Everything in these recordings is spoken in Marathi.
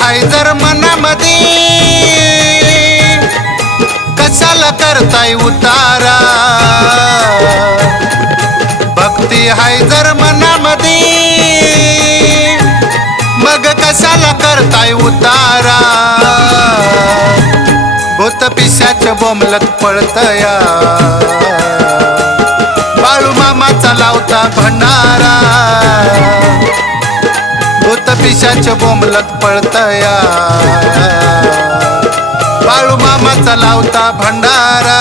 हाय जर मनामध्ये. कशाला करताय उतारा? भक्ती हाय जर मनामध्ये. मग कशाला करताय उतारा? भूत पिशाच बोमलत पळतया. पिशाच्या बोंबलत पळतया. बाळू मामाचा लावता भंडारा.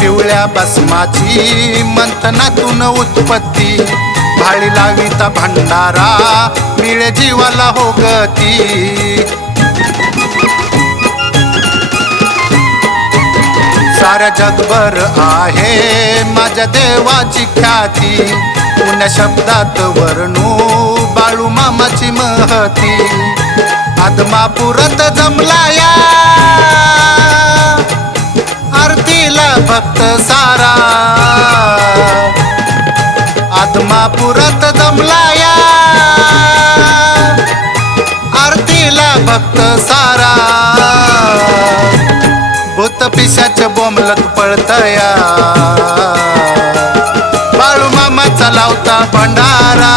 पिवळ्या बसमाची मंथनातून उत्पत्ती. भाळी लाविता भंडारा. मिळे जीवाला हो गती साऱ्या जगभर आहे माझ्या देवाची ख्याती. पुण्या शब्दात वर्णू बाळू मामाची महती. आदमापुरात जमलाया. आरतीला भक्त सारा. पुरत दमलाया. आरतीला भक्त सारा. भूत पिशाच्या बोंबलत पळतया. बाळू मामा लावता भंडारा.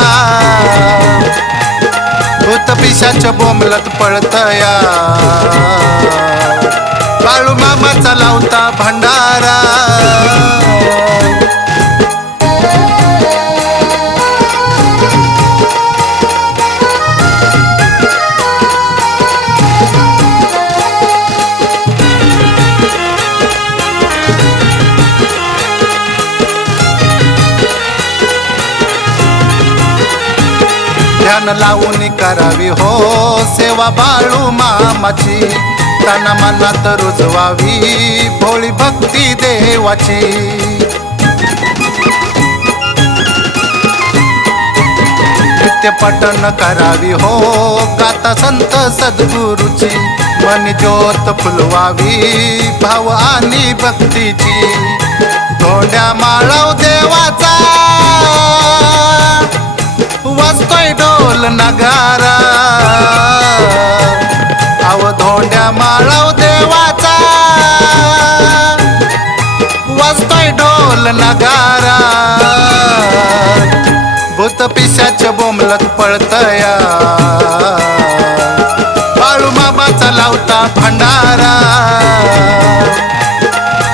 भूत पिशाच्या बोंबलत पळतया. बाळू मामाचा लावता भंडारा. ध्यान लावून करावी हो सेवा बाळू मामाची. तन मनात रुजवावी. भोळी भक्ती देवाची. नित्य करावी हो गाता संत सद्गुरुची. मन ज्योत फुलवावी भाव आणि भक्तीची. धोंड्या माळव देवाचा. वाजतोय ढोल नगारा. ढोल नगारा. भूत पिशाच्या बोमलत पळतया. बाळू मामाचा लावता भंडारा.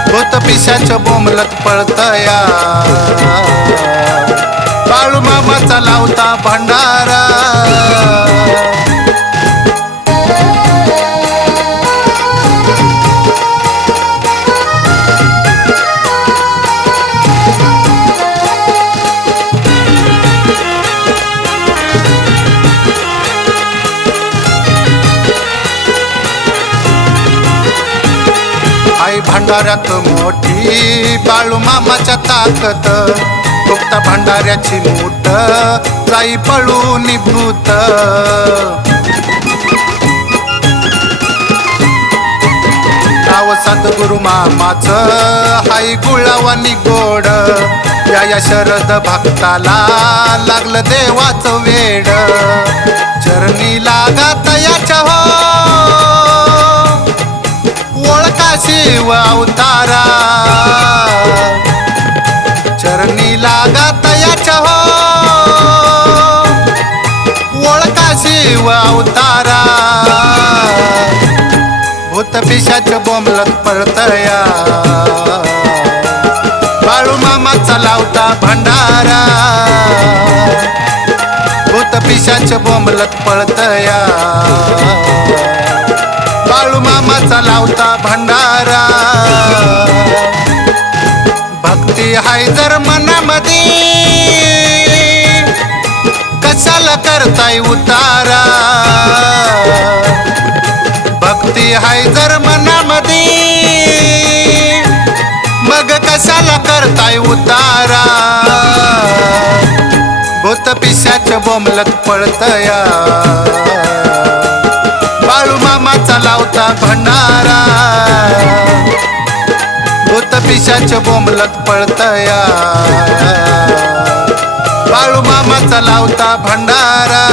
भूत पिशाच्या बोमलत पळतया. बाळू मामाचा लावता भंडारा. भांडाऱ्यात मोठी बाळू मामाच्या ताकद. गुप्त भांडाऱ्याची मूठ जाई पळू निभूत. नाव सद्गुरु मामाचं हाय गुळावानी गोड. या या शरद भक्ताला लागलं देवाचं वेड. चरणी लागा याच्या हो ओळखा शिव अवतारा चरणी लागत याच्या हो. ओळखा शिव अवतारा भूत पिशाच्या बोंबलत पडतया बाळू मामा लावता भंडारा. भूत पिशाच्या बोंबलत पळतया. बाळू मामाचा लावता भंडारा. भक्ती हाय जर मनामध्ये. कशाला करताय उतारा? भक्ती हाय जर मनामध्ये. मग कशाला करताय उतारा? भूत पिशाच बोमलत पळतया. भंडारा. भूत पिशाच बोंबलत पळतया. बाळू मामाचा लावता भंडारा.